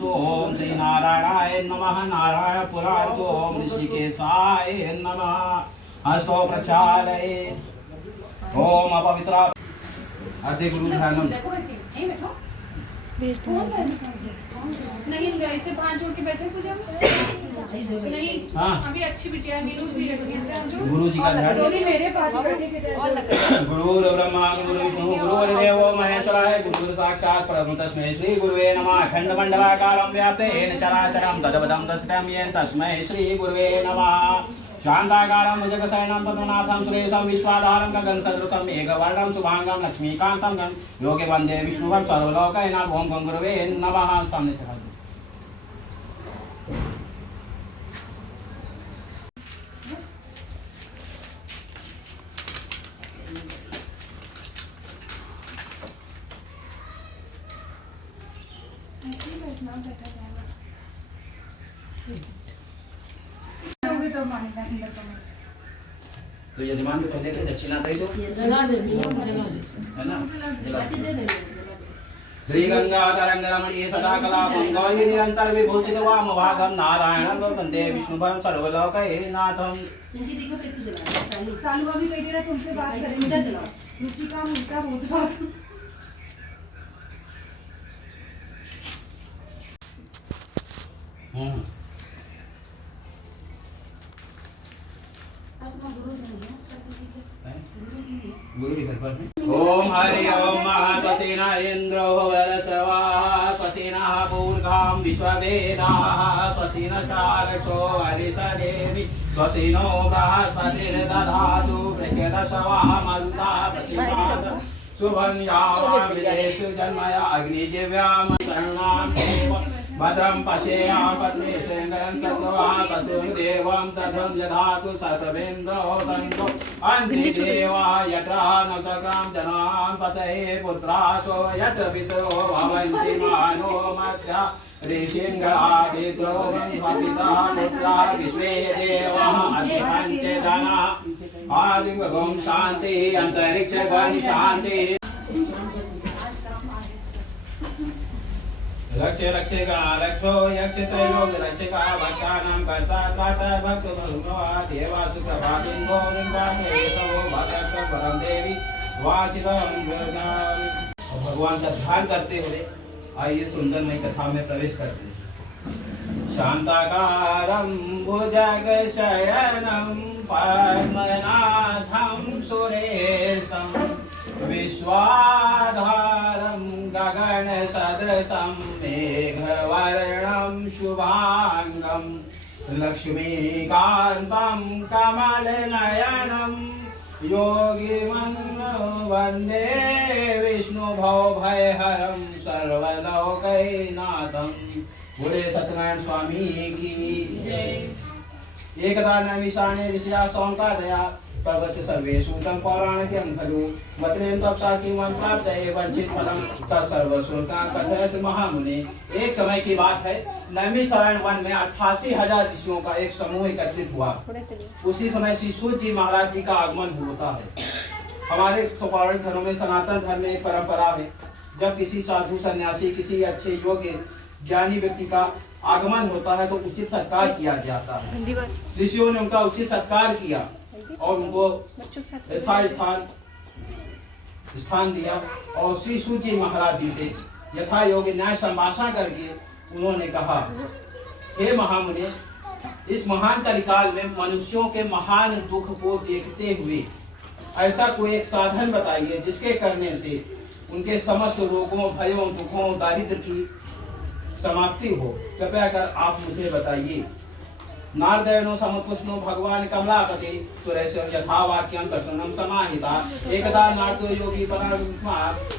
तो ओम श्री नारायणाय नमः। नारायण पुराण तो ओम ऋषिकेशाय नमः। हस्तो प्रक्षालये ओम अपवित्रा असे गुरु ध्यानम नहीं ऐसे हाथ जोड़ के बैठे पूजा में नहीं। हाँ अभी अच्छी बिटिया नीरू भी गुरु जी का ध्यान। मेरे पास गुरु ब्रह्मा गुरु विष्णु गुरुर्देवो महेश्वराय गुरु साक्षात् परम तस्मै श्री गुरुवे नमः। अखंड मंडलाकारं व्याप्तेन चराचरं तद्पदं दर्शितं येन तस्मै श्री गुरुवे नमः। शांताकारं भुजगशयनं पद्मनाभं सुरेशं विश्वाधारं गगनसदृशं मेघवर्णं शुभांगं लक्ष्मीकान्तं गं योगे वन्दे विष्णुं सर्वलोकैनाथ। ओम गं गुरुवे नमः। सामने चला तो यजमान को पहले दक्षिणा दे दो जला दे है ना। श्री गंगा तरंग रमणीय सदा कला गौरी निरंतर विभूषित वाम भागम नारायणं वंदे विष्णुभं सर्वलोकैनाथं। इनकी देखो कैसे जला है। कालू अभी कह रहा तुमसे बात करेंगे जलाओ रुचि का मुद्दा बहुत रहा। ओम हरि ओम स्वस्ति न इंद्रो वरसवा स्वस्ति नः पूर्वां विश्ववेदाः स्वस्ति न शारक्षो हरितदेवी स्वस्ति नो बृहस्पतिर्दधातु प्रत्यदशवाः मरुता प्रतिमाद शुभं यावां विदेषु जन्मया अग्निजिव्यां शरणां भद्रं पश्येयां पत्नी श्रृंगरं तत्त्वा शत्रुदेवं तथं यधातु शतवेन्द्रो सन्तो अन्ति देवा यत्र नवग्रां जनां पतये पुत्रासो यत्र पितरो भवन्ति मानो मध्या ऋषिङ्गादित्यो पिता पुत्रा विश्वे देवाः अधिपञ्चेदना आदिमगं शान्ति अन्तरिक्षगं शान्ति। रक्षे रक्षेगा रक्षो यक्षते योग रक्षिका भक्तानां कर्ता त्राता भक्त भगवान् देवा सुप्रभातिन्दो निन्दाते तवो भद्रस्य परम देवी वाचितं भगवान का ध्यान करते हुए आइए सुंदरमय कथा में प्रवेश करते हैं। शांताकारं भुजगशयनं पद्मनाभं सुरेशं विश्वाधारं गगनसदृशं मेघवर्णं शुभांगं लक्ष्मीकान्तं कमलनयनं योगिमन्नं वन्दे विष्णुभवभयहरं सर्वलोकैनाथं। बोले सत्यनारायण स्वामी की जय। एकदा नैमिषारण्ये ऋषिया सौंकादया पर्वस्य सर्वेषु तं पौराणिकं खलु वत्रेण तपसा किं प्राप्तये वंचित फलं तत्सर्वशुल्कं कथयसि महामुने। एक समय की बात है, नैमिषारण्य वन में 88,000 ऋषियों का एक समूह एकत्रित हुआ। उसी समय श्री सूत जी महाराज जी का आगमन होता है। हमारे पौराणिक धर्म में सनातन धर्म में एक परंपरा है, जब किसी साधु सन्यासी किसी अच्छे योग्य ज्ञानी व्यक्ति का आगमन होता है तो उचित सत्कार किया जाता है। ऋषियों ने उनका उचित सत्कार किया और उनको यथा स्थान दिया और श्री सूत जी महाराज जी से यथा योग्य न्याय संभाषण करके उन्होंने कहा, हे महामुनि, इस महान कलिकाल में मनुष्यों के महान दुख को देखते हुए ऐसा कोई एक साधन बताइए जिसके करने से उनके समस्त रोगों भयों दुखों दारिद्र की समाप्ति हो। कृपया कर आप मुझे बताइए। नारदयनो समुत्कृष्णो भगवान कमलापति सुरेश यथा वाक्यं सशुनं समाहिता एकदा नारदो योगी परात्मा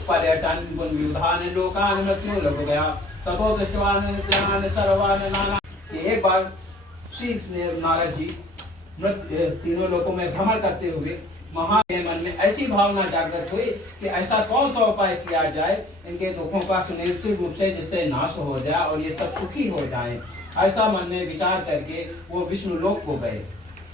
पर्यटन विधान लोकान मृत्यु लग गया ततो दृष्टवान ज्ञान सर्वान नाना। एक बार श्री नारद जी तीनों लोकों में भ्रमण करते हुए महान के मन में ऐसी भावना जागृत हुई कि ऐसा कौन सा उपाय किया जाए इनके दुखों का सुनिश्चित रूप से जिससे नाश हो जाए और ये सब सुखी हो जाए। ऐसा मन में विचार करके वो विष्णु लोक को गए।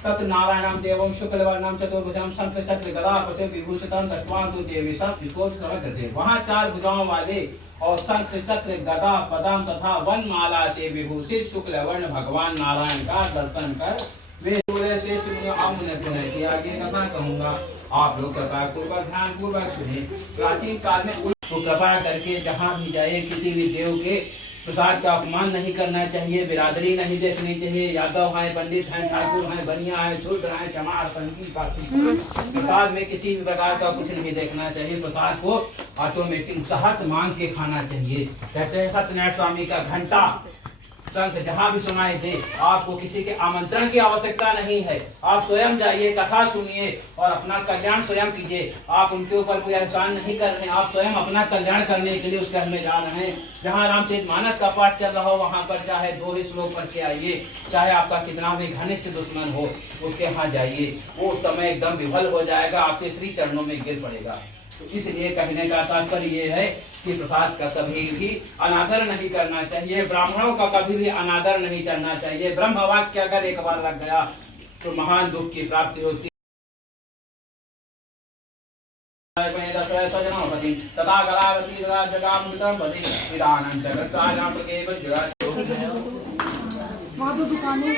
तत् नारायणं देवं शुक्लवर्णं चतुर्भुजं शंख चक्र गदा पशु विभूषितं दशवांतु देवी सब समग्र थे। वहाँ 4 भुजाओं वाले और शंख चक्र गदा पदम तथा वन माला से विभूषित शुक्ल वर्ण भगवान नारायण का दर्शन कर वे बोले श्रेष्ठ मुनि अब मुझे पुनः की आगे कथा कहूंगा, आप लोग कृपा पूर्वक ध्यान पूर्वक सुने। प्राचीन काल में तो कृपा करके जहाँ भी जाए किसी भी देव के प्रसाद का अपमान नहीं करना चाहिए, बिरादरी नहीं देखनी चाहिए, यादव हैं, पंडित हैं, ठाकुर हैं, बनिया हैं, शूद्र हैं, चमार पंथी प्रसाद में किसी भी प्रकार का कुछ नहीं देखना चाहिए। प्रसाद को ऑटोमेटिक सहर्ष मांग के खाना चाहिए। कहते हैं सत्यनारायण स्वामी का घंटा शंख जहाँ भी सुनाई दे, आपको किसी के आमंत्रण की आवश्यकता नहीं है। आप स्वयं जाइए, कथा सुनिए और अपना कल्याण स्वयं कीजिए। आप उनके ऊपर कोई एहसान नहीं कर रहे हैं, आप स्वयं अपना कल्याण करने के लिए उस घर में जा रहे हैं। जहाँ रामचरितमानस का पाठ चल रहा हो वहाँ पर चाहे 2 ही श्लोक पढ़ के आइए, चाहे आपका कितना भी घनिष्ठ दुश्मन हो उसके यहाँ जाइए, वो उस समय एकदम विफल हो जाएगा, आपके श्री चरणों में गिर पड़ेगा। तो इसलिए कहने का तात्पर्य ये है कि प्रसाद का कभी भी अनादर नहीं करना चाहिए, ब्राह्मणों का कभी भी अनादर नहीं करना चाहिए। ब्रह्म वाक्य अगर एक बार लग गया तो महान दुख की प्राप्ति होती तथा गलावती वहाँ तो दुकानें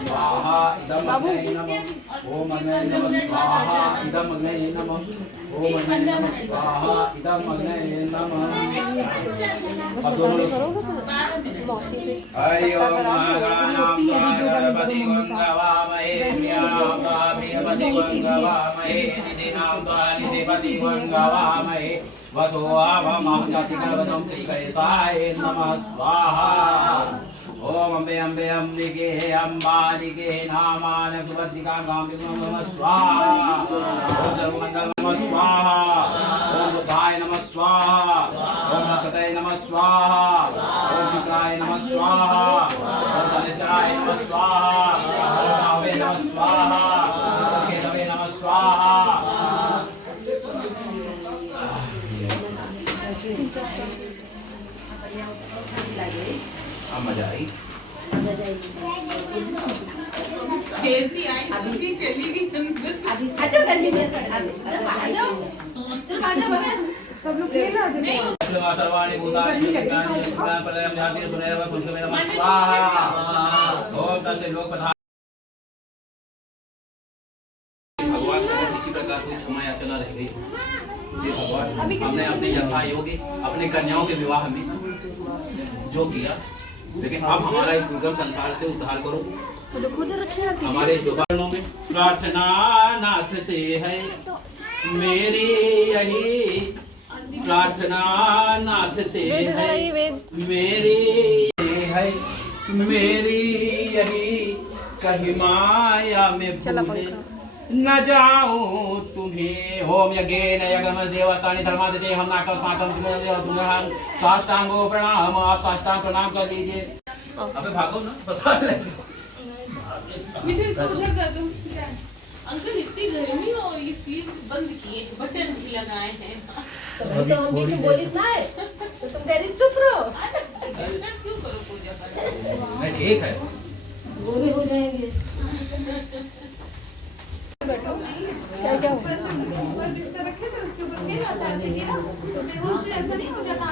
स्वाहा इदम अग्नये नमः, ओम अग्नये नमः स्वाहा इदम अग्नये नमः, ओम अग्नये नमः स्वाहा इदम अग्नये नमः। अब दोनों हरि ओम महागणानां गणपति गंगावामहे प्रियाणां प्रियपति गंगावामहे निधिनां निधिपति गंगावामहे वसो आवमहं जातिकवनं श्रीगणेशाय नमः स्वाहा। ओम अम्बे अम्बे अम्बिके अम्बालिके नामान सुभद्रिका गांबिका नमः स्वाहा। ओम धर्ममंगल नमः स्वाहा। ओम बुद्धाय नमः स्वाहा। ओम नक्षत्राय नमः स्वाहा। ओम शुक्राय नमः स्वाहा। ओम शनिश्चराय नमः स्वाहा। ओम राहवे नमः स्वाहा। ओम केतवे नमः स्वाहा। मजा आई कैसी आई अभी चली गई अभी हटो गली में सर अभी बाहर जाओ चल बाहर जाओ बस सब लोग खेल रहे हैं सर्वाणि भूतानि जगतानि जगतानि प्रलयं जाति पुनरेव पुरुषमेव नमः स्वाहा। ओम तस्य लोक पधार भगवान को किसी प्रकार कोई क्षमा याचना रह गई ये भगवान हमने अपने यथा योग्य अपने कन्याओं के विवाह में जो किया, लेकिन अब हमारा इस दुर्गम संसार से उद्धार करो। हमारे जो चरणों में प्रार्थना नाथ से है मेरी यही प्रार्थना नाथ से है मेरी है मेरी यही कहीं माया में भूले न जाऊं तुम्हें। ओम यज्ञेन यज्ञम देवतानि धर्मादिते हम नाकम स्नातम तुम्हें हम साष्टांगो प्रणाम। आप साष्टांग प्रणाम कर लीजिए। अबे भागो ना प्रसाद लेंगे। इसको उधर कर दो। अंकल इतनी गर्मी हो ये सीट बंद किए बटन भी लगाए हैं तो हम भी बोली ना है तो तुम कह रही चुप रहो डिस्टर्ब क्यों करो पूजा कर नहीं ठीक है गोरे हो जाएंगे। क्या ऊपर बिस्तर रखे थे उसके ऊपर खेल रहा था ऐसे गिरा तो बेहोश ऐसा नहीं हो जाता।